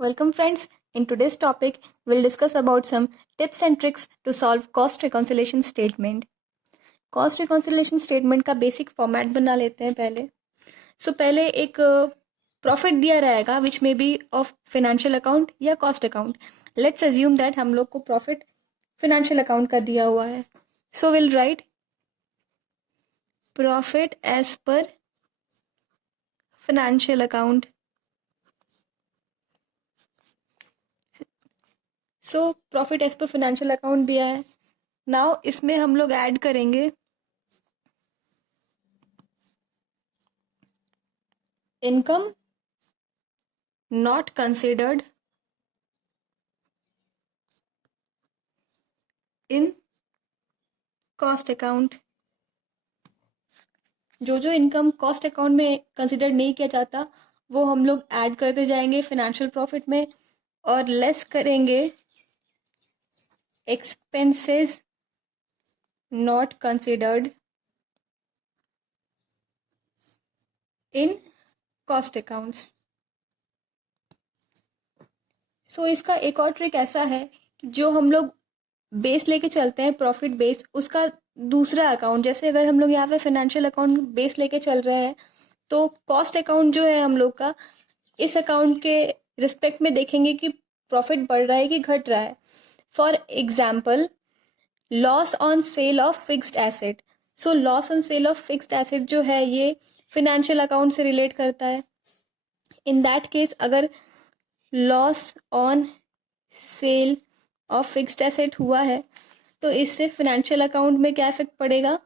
Welcome friends. In today's topic, we'll discuss about some tips and tricks to solve cost reconciliation statement. Cost reconciliation statement का basic format बना लेते हैं पहले. पहले एक profit दिया रहेगा which may be of financial account या cost account. Let's assume that हम लोग को प्रॉफिट फिनेंशियल अकाउंट का दिया हुआ है. So will write profit as per financial account. So profit as per financial account दिया है. नाउ इसमें हम लोग ऐड करेंगे income not considered in cost account. जो इनकम कॉस्ट अकाउंट में कंसिडर नहीं किया जाता वो हम लोग ऐड करते जाएंगे फिनेंशियल प्रॉफिट में और लेस करेंगे expenses not considered in cost accounts. So इसका एक और ट्रिक ऐसा है कि जो हम लोग बेस लेके चलते हैं प्रॉफिट बेस, उसका दूसरा अकाउंट, जैसे अगर हम लोग यहाँ पे फाइनेंशियल अकाउंट बेस लेके चल रहे हैं तो कॉस्ट अकाउंट जो है हम लोग का, इस अकाउंट के रिस्पेक्ट में देखेंगे कि प्रॉफिट बढ़ रहा है कि घट रहा है. For example loss on sale of fixed asset. So loss on sale of fixed asset जो है ये फिनेंशियल अकाउंट से रिलेट करता है. इन दैट केस अगर loss on sale of fixed asset हुआ है तो इससे फिनेंशियल अकाउंट में क्या इफेक्ट पड़ेगा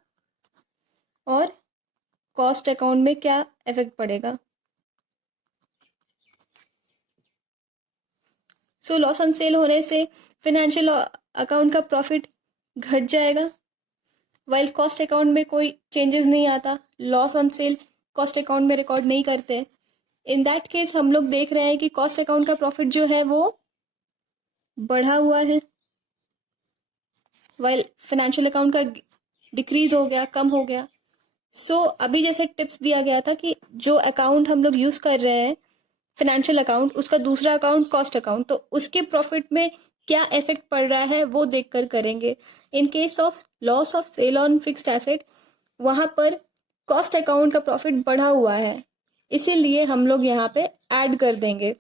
और कॉस्ट अकाउंट में क्या इफेक्ट पड़ेगा. सो लॉस ऑन सेल होने से फिनेंशियल अकाउंट का प्रॉफिट घट जाएगा, वाइल कॉस्ट अकाउंट में कोई चेंजेस नहीं आता. Loss on sale cost account में रिकॉर्ड नहीं करते. इन दैट केस हम लोग देख रहे हैं कि कॉस्ट अकाउंट का प्रॉफिट जो है वो बढ़ा हुआ है, वाइल फिनेंशियल अकाउंट का डिक्रीज हो गया, कम हो गया. सो अभी जैसे टिप्स दिया गया था कि जो अकाउंट हम लोग यूज कर रहे हैं फिनेंशियल अकाउंट, उसका दूसरा अकाउंट कॉस्ट अकाउंट, तो उसके प्रॉफिट में क्या इफेक्ट पड़ रहा है वो देखकर करेंगे. In case of loss of sale on fixed asset, वहां पर कॉस्ट अकाउंट का प्रॉफिट बढ़ा हुआ है, इसीलिए हम लोग यहाँ पे ऐड कर देंगे,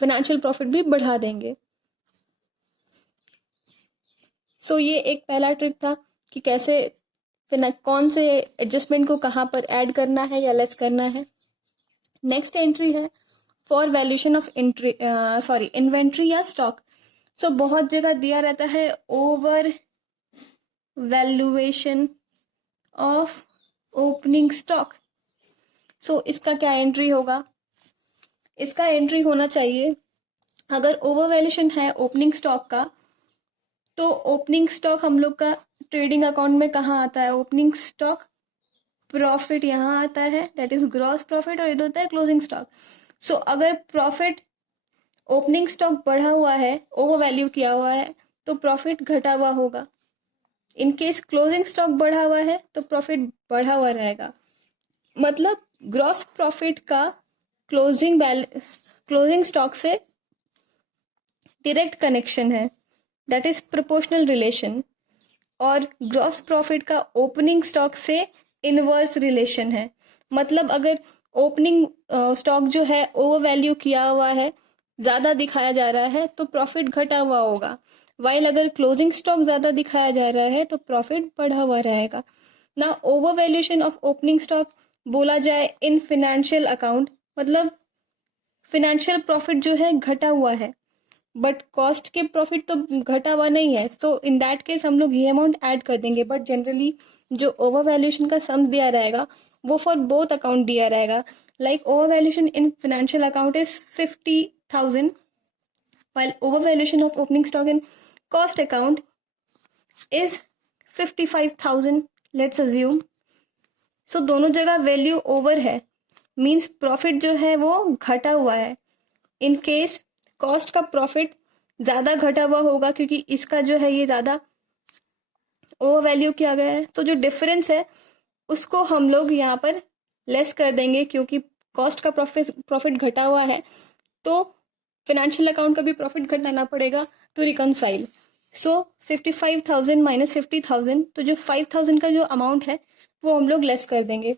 फिनेंशियल प्रॉफिट भी बढ़ा देंगे. सो ये एक पहला ट्रिक था कि कैसे कौन से एडजस्टमेंट को कहाँ पर ऐड करना है या लेस करना है. नेक्स्ट एंट्री है फॉर वैल्यूएशन ऑफ इन्वेंट्री या स्टॉक. सो बहुत जगह दिया रहता है over valuation of opening stock. So इसका क्या एंट्री होगा. इसका एंट्री होना चाहिए, अगर ओवर वैल्यूएशन है ओपनिंग स्टॉक का तो ओपनिंग स्टॉक हम लोग का ट्रेडिंग अकाउंट में कहाँ आता है, ओपनिंग स्टॉक प्रॉफिट यहाँ आता है, दैट इज ग्रॉस प्रॉफिट, और इधर होता है क्लोजिंग स्टॉक. सो अगर प्रॉफिट ओपनिंग स्टॉक बढ़ा हुआ है, ओवर वैल्यू किया हुआ है, तो प्रॉफिट घटा हुआ होगा. इन केस क्लोजिंग स्टॉक बढ़ा हुआ है तो प्रॉफिट बढ़ा हुआ रहेगा. मतलब ग्रॉस प्रॉफिट का क्लोजिंग स्टॉक से डायरेक्ट कनेक्शन है, दैट इज प्रोपोर्शनल रिलेशन, और ग्रॉस प्रॉफिट का ओपनिंग स्टॉक से इनवर्स रिलेशन है. मतलब अगर ओपनिंग स्टॉक जो है ओवर वैल्यू किया हुआ है, ज़्यादा दिखाया जा रहा है तो प्रॉफिट घटा हुआ होगा, वाइल अगर क्लोजिंग स्टॉक ज़्यादा दिखाया जा रहा है तो प्रॉफिट बढ़ा हुआ रहेगा. ना over valuation of opening stock बोला जाए इन फिनेंशियल अकाउंट, मतलब फिनेंशियल प्रॉफिट जो है घटा हुआ है बट कॉस्ट के प्रॉफिट तो घटा हुआ नहीं है. सो इन दैट केस हम लोग ये अमाउंट ऐड कर देंगे. बट जनरली जो ओवर वैल्यूएशन का सम्स दिया रहेगा वो फॉर बोथ अकाउंट दिया रहेगा. Like over valuation in financial account is 50,000 while overvaluation of opening stock in cost account is 55,000, let's assume. So दोनों जगह वैल्यू ओवर है, मीन्स प्रॉफिट जो है वो घटा हुआ है. इन केस कॉस्ट का प्रॉफिट ज़्यादा घटा हुआ होगा क्योंकि इसका जो है ये ज़्यादा ओवर वैल्यू किया गया है. तो जो डिफरेंस है उसको हम लोग यहाँ पर लेस कर देंगे, क्योंकि कॉस्ट का प्रॉफिट घटा हुआ है तो फाइनेंशियल अकाउंट का भी प्रॉफिट घटाना पड़ेगा टू रिकनसाइल। सो 55,000 माइनस 50,000, तो जो 5,000 का जो अमाउंट है वो हम लोग लेस कर देंगे।